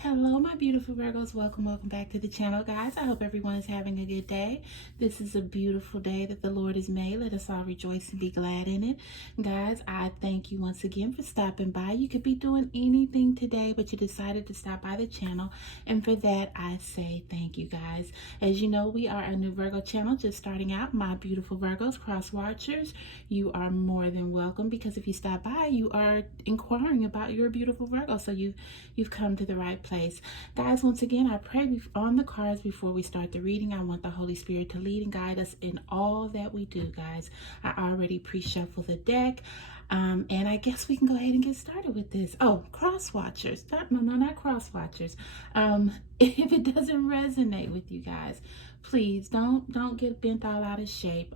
Hello, my beautiful Virgos. Welcome back to the channel, guys. I hope everyone is having a good day. This is a beautiful day that the Lord has made. Let us all rejoice and be glad in it. Guys, I thank you once again for stopping by. You could be doing anything today, but you decided to stop by the channel. And for that, I say thank you, guys. As you know, we are a new Virgo channel just starting out. My beautiful Virgos, cross watchers, you are more than welcome, because if you stop by, you are inquiring about your beautiful Virgo. So you've come to the right place. Guys, once again, I pray on the cards before we start the reading. I want the Holy Spirit to lead and guide us in all that we do, guys. I already pre-shuffle the deck. And I guess we can go ahead and get started with this. Oh, cross watchers. No, not cross watchers. If it doesn't resonate with you guys, please don't get bent all out of shape.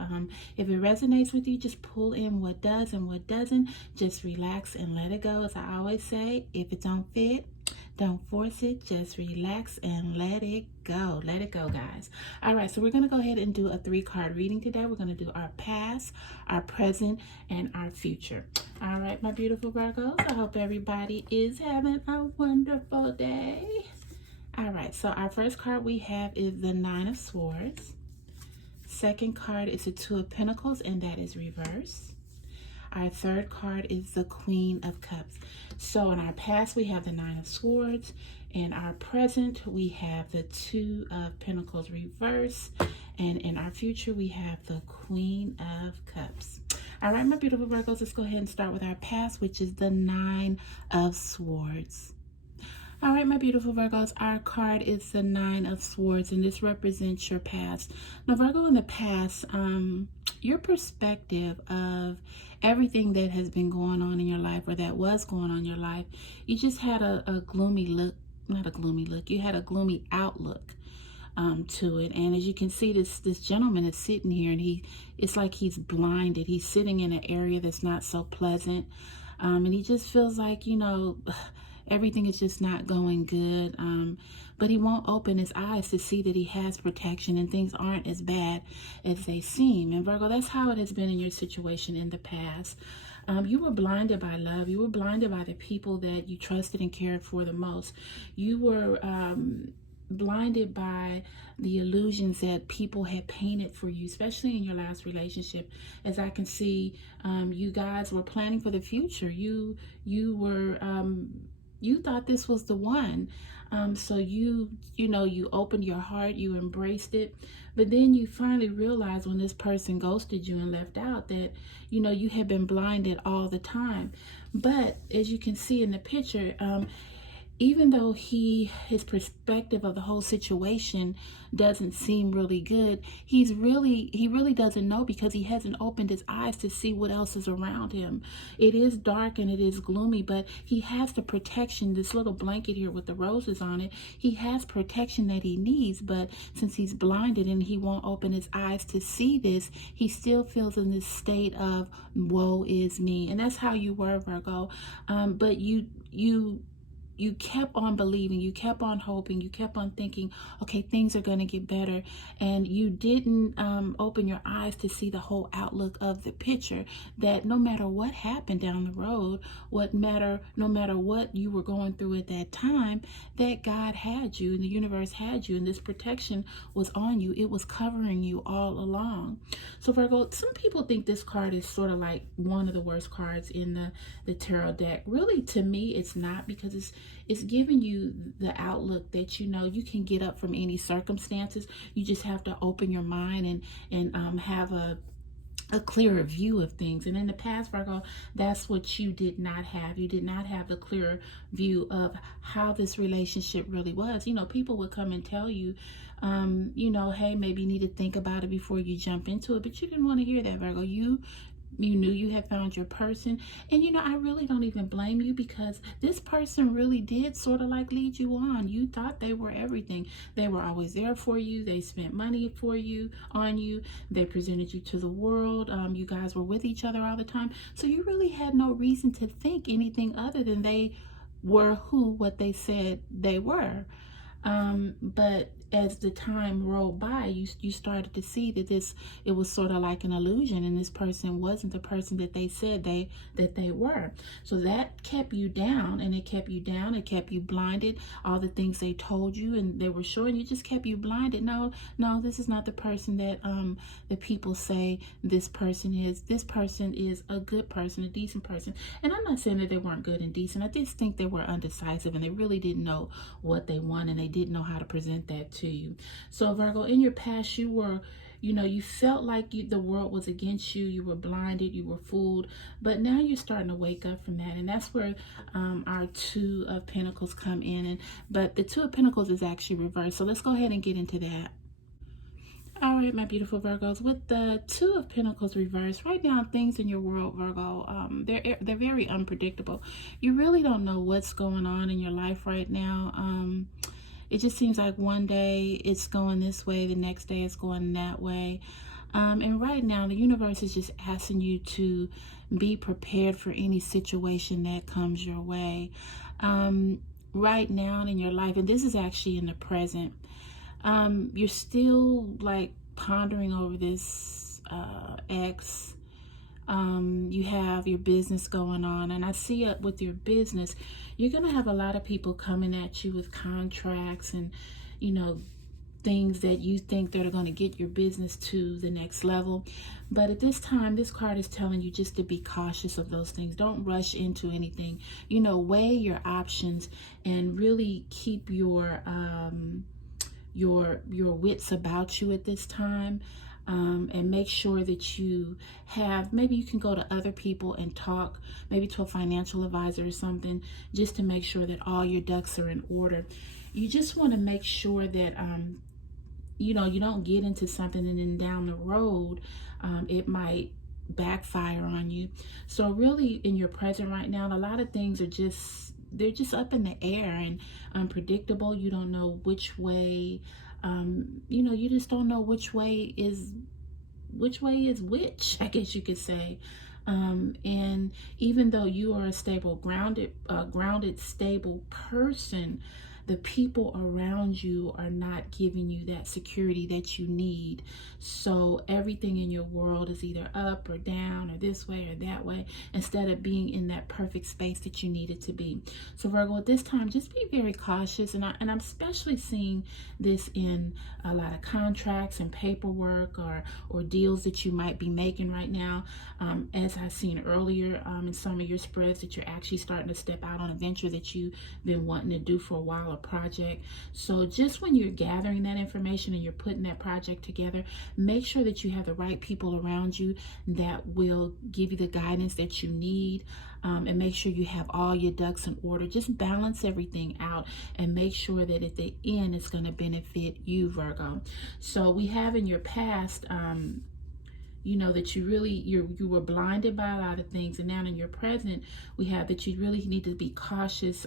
If it resonates with you, just pull in what does, and what doesn't, just relax and let it go. As I always say, if it don't fit, don't force it, just relax and let it go. Let it go, guys. All right, so we're going to go ahead and do a 3-card reading today. We're going to do our past, our present, and our future. All right, my beautiful Virgos, I hope everybody is having a wonderful day. All right, so our first card we have is the 9 of Swords. Second card is the 2 of Pentacles, and that is reverse. Our third card is the Queen of Cups. So in our past, we have the 9 of Swords. In our present, we have the 2 of Pentacles reverse. And in our future, we have the Queen of Cups. All right, my beautiful Virgos, let's go ahead and start with our past, which is the 9 of Swords. All right, my beautiful Virgos, our card is the 9 of Swords, and this represents your past. Now, Virgo, in the past, your perspective of everything that has been going on in your life, or that was going on in your life, you just had a gloomy look, not a gloomy look, you had a gloomy outlook to it. And as you can see, this gentleman is sitting here, and it's like he's blinded. He's sitting in an area that's not so pleasant, and he just feels like, everything is just not going good, but he won't open his eyes to see that he has protection and things aren't as bad as they seem. And Virgo, that's how it has been in your situation in the past. You were blinded by love. You were blinded by the people that you trusted and cared for the most. You were blinded by the illusions that people had painted for you, especially in your last relationship. As I can see, you guys were planning for the future. You were you thought this was the one. So you opened your heart, you embraced it, but then you finally realized when this person ghosted you and left out that, you had been blinded all the time. But as you can see in the picture, even though his perspective of the whole situation doesn't seem really good, he really doesn't know, because he hasn't opened his eyes to see what else is around him. It is dark and it is gloomy, but he has the protection, this little blanket here with the roses on it. He has protection that he needs, but since he's blinded and he won't open his eyes to see this, he still feels in this state of woe is me. And that's how you were, Virgo. But you kept on believing, you kept on hoping, you kept on thinking, okay, things are going to get better. And you didn't open your eyes to see the whole outlook of the picture, that no matter what happened down the road, no matter what you were going through at that time, that God had you and the universe had you, and this protection was on you. It was covering you all along. So Virgo, some people think this card is sort of like one of the worst cards in the tarot deck. Really, to me, it's not, because it's giving you the outlook that you can get up from any circumstances. You just have to open your mind and have a clearer view of things. And in the past, Virgo, that's what you did not have. You did not have the clearer view of how this relationship really was. People would come and tell you, hey, maybe you need to think about it before you jump into it. But you didn't want to hear that, Virgo. You knew you had found your person. And I really don't even blame you, because this person really did sort of like lead you on. You thought they were everything. They were always there for you. They spent money on you. They presented you to the world. You guys were with each other all the time. So you really had no reason to think anything other than they were what they said they were. But as the time rolled by, you started to see that it was sort of like an illusion, and this person wasn't the person that they said that they were. So that kept you down, and it kept you down. It kept you blinded. All the things they told you and they were showing you just kept you blinded. No, this is not the person that the people say this person is. This person is a good person, a decent person. And I'm not saying that they weren't good and decent. I just think they were undecisive, and they really didn't know what they want, and they didn't know how to present that to you. So Virgo, in your past, you were, you felt like the world was against you. You were blinded, you were fooled, but now you're starting to wake up from that. And that's where our Two of Pentacles come in. But the Two of Pentacles is actually reversed. So let's go ahead and get into that. All right, my beautiful Virgos, with the Two of Pentacles reversed, right now things in your world, Virgo, they're very unpredictable. You really don't know what's going on in your life right now. It just seems like one day it's going this way, the next day it's going that way. And right now the universe is just asking you to be prepared for any situation that comes your way. Right now in your life, and this is actually in the present, you're still like pondering over this ex. You have your business going on, and I see it with your business. You're going to have a lot of people coming at you with contracts and, things that you think that are going to get your business to the next level. But at this time, this card is telling you just to be cautious of those things. Don't rush into anything. Weigh your options and really keep your wits about you at this time. And make sure that you have, maybe you can go to other people and talk, maybe to a financial advisor or something, just to make sure that all your ducks are in order. You just want to make sure that, you don't get into something and then down the road, it might backfire on you. So really in your present right now, a lot of things are they're just up in the air and unpredictable. You don't know which way, you just don't know which way is which, I guess you could say. And even though you are a stable, grounded, stable person, the people around you are not giving you that security that you need. So everything in your world is either up or down or this way or that way, instead of being in that perfect space that you need it to be. So Virgo, at this time, just be very cautious. And I'm especially seeing this in a lot of contracts and paperwork or deals that you might be making right now. As I've seen earlier in some of your spreads, that you're actually starting to step out on a venture that you've been wanting to do for a while, a project. So just when you're gathering that information and you're putting that project together, make sure that you have the right people around you that will give you the guidance that you need. And make sure you have all your ducks in order. Just balance everything out and make sure that at the end it's going to benefit you, Virgo. So we have in your past, that you were blinded by a lot of things, and now in your present we have that you really need to be cautious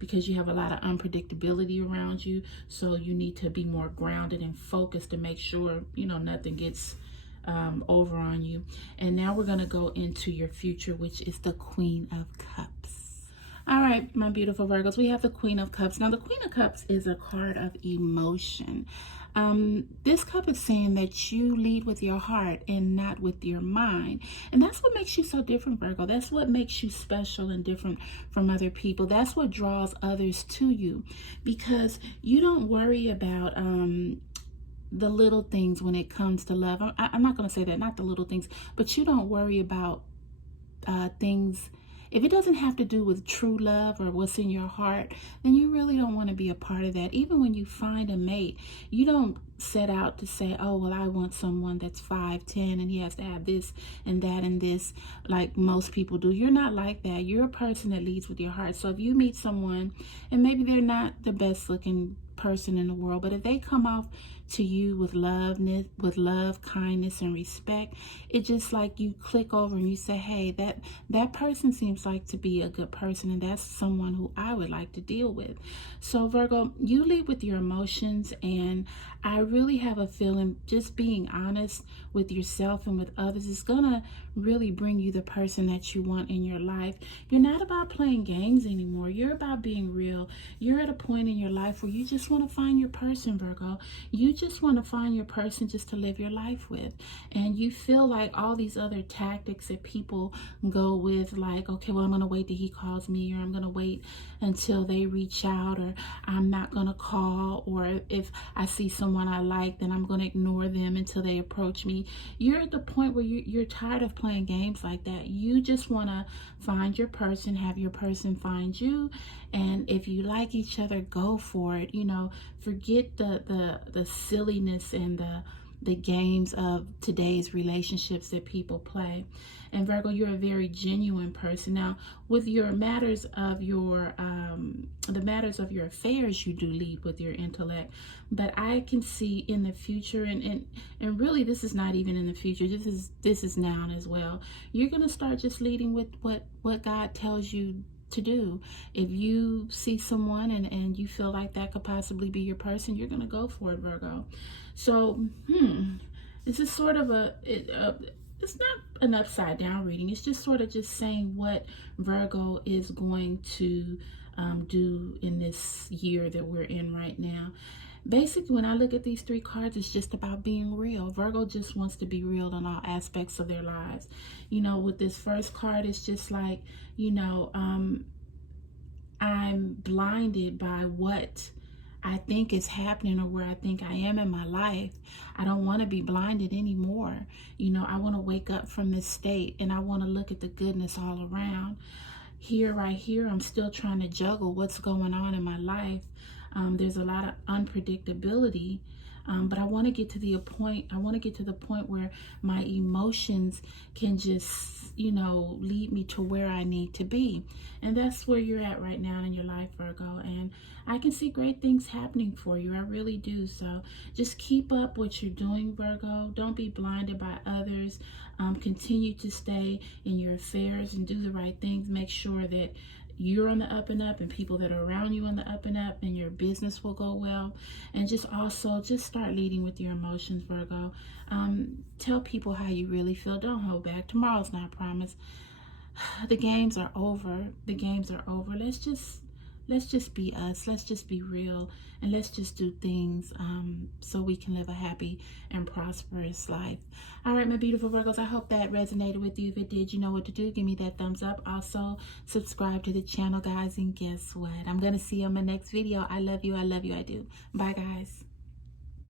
because you have a lot of unpredictability around you. So you need to be more grounded and focused to make sure nothing gets over on you. And now we're going to go into your future, which is the Queen of Cups. All right, my beautiful Virgos, we have the Queen of Cups. Now the Queen of Cups is a card of emotion. This cup is saying that you lead with your heart and not with your mind. And that's what makes you so different, Virgo. That's what makes you special and different from other people. That's what draws others to you, because you don't worry about the little things when it comes to love. I'm not going to say that, not the little things, but you don't worry about things. If it doesn't have to do with true love or what's in your heart, then you really don't want to be a part of that. Even when you find a mate, you don't set out to say, oh, well, I want someone that's 5'10" and he has to have this and that and this, like most people do. You're not like that. You're a person that leads with your heart. So if you meet someone and maybe they're not the best looking person in the world, but if they come off to you with love, kindness, and respect, it just like you click over and you say, hey, that person seems like to be a good person, and that's someone who I would like to deal with. So Virgo, you lead with your emotions, and I really have a feeling just being honest with yourself and with others is gonna really bring you the person that you want in your life. You're not about playing games anymore. You're about being real. You're at a point in your life where you just just want to find your person, Virgo. You just want to find your person just to live your life with. And you feel like all these other tactics that people go with, like, okay, well, I'm going to wait till he calls me, or I'm going to wait until they reach out, or I'm not going to call, or if I see someone I like, then I'm going to ignore them until they approach me. You're at the point where you're tired of playing games like that. You just want to find your person, have your person find you, and if you like each other, go for it. You know, forget the silliness and the games of today's relationships that people play. And Virgo, you're a very genuine person. Now, with your matters of your the matters of your affairs, you do lead with your intellect. But I can see in the future, and really, this is not even in the future. This is now as well. You're gonna start just leading with what God tells you to do. If you see someone and you feel like that could possibly be your person, you're gonna go for it, Virgo. So, this is sort of it's not an upside down reading. It's just sort of just saying what Virgo is going to do in this year that we're in right now. Basically, when I look at these three cards, it's just about being real. Virgo just wants to be real in all aspects of their lives. You know, with this first card, it's just like, you know, I'm blinded by what I think is happening or where I think I am in my life. I don't want to be blinded anymore. You know, I want to wake up from this state and I want to look at the goodness all around. Here, right here, I'm still trying to juggle what's going on in my life. There's a lot of unpredictability, but I want to get to the point. I want to get to the point where my emotions can just, you know, lead me to where I need to be, and that's where you're at right now in your life, Virgo. And I can see great things happening for you. I really do. So just keep up what you're doing, Virgo. Don't be blinded by others. Continue to stay in your affairs and do the right things. Make sure that you're on the up and up and people that are around you on the up and up, and your business will go well. And just also just start leading with your emotions, Virgo. Tell people how you really feel. Don't hold back. Tomorrow's not promised. The games are over. The games are over. Let's just be us. Let's just be real, and let's just do things so we can live a happy and prosperous life. All right, my beautiful Virgos, I hope that resonated with you. If it did, you know what to do. Give me that thumbs up. Also, subscribe to the channel, guys. And guess what? I'm going to see you on my next video. I love you. I love you. I do. Bye, guys.